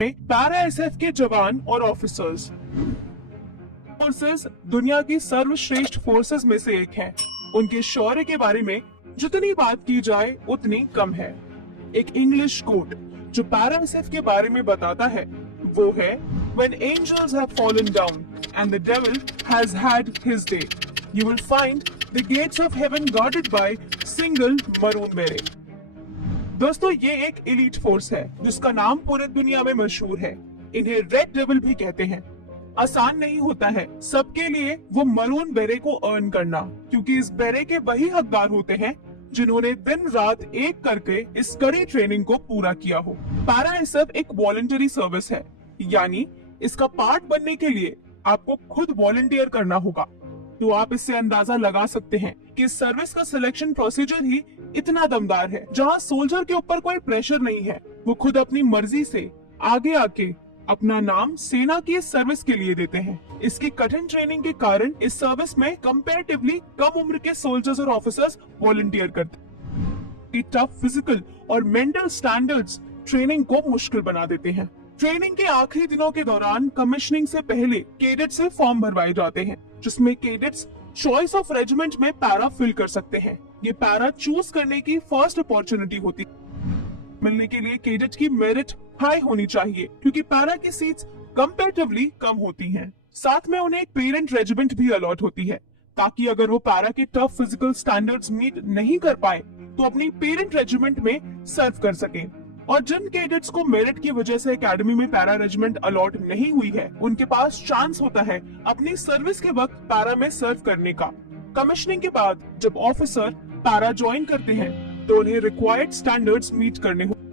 Para SF के जवान और ऑफिसर्स। फोर्सेस दुनिया की सर्वश्रेष्ठ फोर्सेस में से एक है। उनके शौर्य के बारे में जितनी बात की जाए उतनी कम है। एक इंग्लिश कोट जो पैरा एसएफ के बारे में बताता है वो है When angels have fallen down and the devil has had his day, you will find the gates of heaven guarded by single maroon beret। दोस्तों, ये एक एलीट फोर्स है जिसका नाम पूरे दुनिया में मशहूर है। इन्हें रेड डेविल भी कहते हैं। आसान नहीं होता है सबके लिए वो मरून बेरे को अर्न करना, क्योंकि इस बेरे के वही हकदार होते हैं जिन्होंने दिन रात एक करके इस कड़ी ट्रेनिंग को पूरा किया हो। पैरा एसएफ एक वॉलंटरी सर्विस है, यानी इसका पार्ट बनने के लिए आपको खुद वॉलंटियर करना होगा। तो आप इससे अंदाजा लगा सकते हैं कि इस सर्विस का सिलेक्शन प्रोसीजर ही इतना दमदार है, जहां सोल्जर के ऊपर कोई प्रेशर नहीं है। वो खुद अपनी मर्जी से आगे आके अपना नाम सेना की इस सर्विस के लिए देते हैं। इसकी कठिन ट्रेनिंग के कारण इस सर्विस में कंपैरेटिवली कम उम्र के सोल्जर्स और ऑफिसर्स वॉलंटियर करते हैं। टफ फिजिकल और मेंटल स्टैंडर्ड्स ट्रेनिंग को मुश्किल बना देते हैं। ट्रेनिंग के आखिरी दिनों के दौरान कमिश्निंग से पहले कैडेट से फॉर्म भरवाए जाते हैं, जिसमें कैडेट्स चॉइस ऑफ रेजिमेंट में पैरा फिल कर सकते हैं। ये पैरा चूज करने की फर्स्ट अपॉर्चुनिटी होती मिलने के लिए कैडेट की मेरिट हाई होनी चाहिए, क्योंकि पैरा की सीट्स कंपैरेटिवली कम होती हैं। साथ में उन्हें एक पेरेंट रेजिमेंट भी अलॉट होती है, ताकि अगर वो पैरा के टफ फिजिकल स्टैंडर्ड्स मीट नहीं कर पाए तो अपनी पेरेंट रेजिमेंट में सर्व कर सके। और जिन कैडेट्स को मेरिट की वजह से एकेडमी में पैरा रेजिमेंट अलॉट नहीं हुई है, उनके पास चांस होता है अपनी सर्विस के वक्त पैरा में सर्व करने का। कमिश्निंग के बाद जब ऑफिसर पैरा ज्वाइन करते हैं तो उन्हें रिक्वायर्ड स्टैंडर्ड्स मीट करने होते हैं।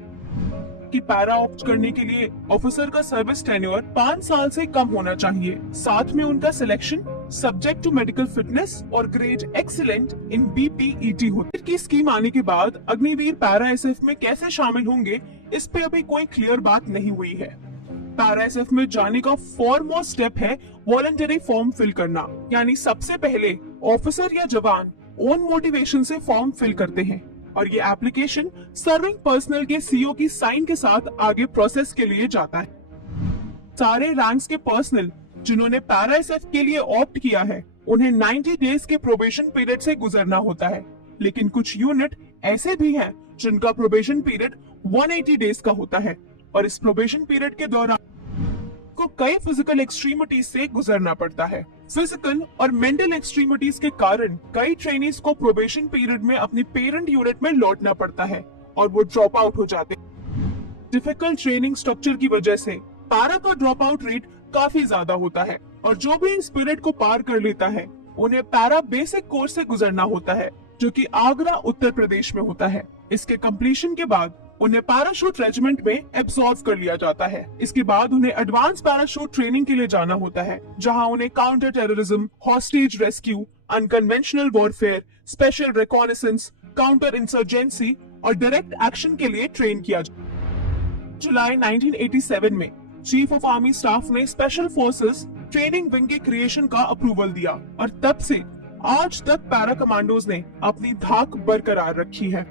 कि पैरा ऑप्ट करने के लिए ऑफिसर का सर्विस टेन्योर 5 साल से कम होना चाहिए। साथ में उनका selection subject to medical fitness और ग्रेड एक्सीलेंट इन बीपीईटी होती है। की स्कीम आने के बाद अग्निवीर पैरा एसएफ में कैसे शामिल होंगे, इस पे अभी कोई क्लियर बात नहीं हुई है। पैरा एसएफ में जाने का फॉरमोस्ट स्टेप है वॉलंटरी फॉर्म फिल करना, यानी सबसे पहले ऑफिसर या जवान ओन मोटिवेशन से फॉर्म फिल करते हैं और ये एप्लीकेशन सर्विंग पर्सनल के सीईओ की साइन के साथ आगे प्रोसेस के लिए जाता है। सारे रैंक्स के पर्सनल जिन्होंने पैरा एसएफ के लिए ऑप्ट किया है, उन्हें 90 डेज के प्रोबेशन पीरियड से गुजरना होता है। लेकिन कुछ यूनिट ऐसे भी हैं जिनका प्रोबेशन पीरियड 180 डेज का होता है और इस प्रोबेशन पीरियड के दौरान को कई फिजिकल एक्सट्रीमिटीज से गुजरना पड़ता है। फिजिकल और मेंटल एक्सट्रीमिटीज के कारण कई ट्रेनीज को प्रोबेशन पीरियड में अपनी पेरेंट यूनिट में लौटना पड़ता है और वो ड्रॉप आउट हो जाते हैं। डिफिकल्ट ट्रेनिंग स्ट्रक्चर की वजह से पैरा का ड्रॉप आउट रेट काफी ज्यादा होता है और जो भी इस पीरियड को पार कर लेता है उन्हें पैरा बेसिक कोर्स से गुजरना होता है, जो कि आगरा उत्तर प्रदेश में होता है। इसके कंप्लीशन के बाद उन्हें पैराशूट रेजिमेंट में एब्सॉर्ब कर लिया जाता है। इसके बाद उन्हें एडवांस पैराशूट ट्रेनिंग के लिए जाना होता है, जहां उन्हें counter terrorism, hostage rescue, unconventional warfare, special reconnaissance, counter insurgency और डायरेक्ट एक्शन के लिए ट्रेन किया जाता। जुलाई 1987 में चीफ ऑफ आर्मी स्टाफ ने स्पेशल फोर्सेस ट्रेनिंग विंग के क्रिएशन का अप्रूवल दिया और तब से आज तक पैरा कमांडोज ने अपनी धाक बरकरार रखी है।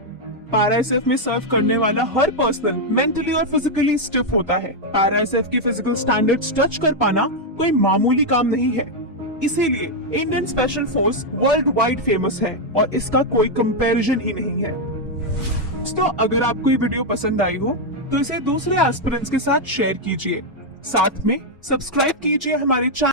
पैरा एसएफ में सर्व करने वाला हर पर्सनल मेंटली और फिजिकली स्टिफ होता है। पैरा एसएफ के फिजिकल स्टैंडर्ड्स टच कर पाना कोई मामूली काम नहीं है। इसीलिए Indian special force world wide famous है और इसका कोई कंपैरिजन ही नहीं है। दोस्तों, अगर आपको ये वीडियो पसंद आई हो तो इसे दूसरे एस्पिरेंट्स के साथ शेयर कीजिए। साथ में सब्सक्राइब कीजिए हमारे चैनल।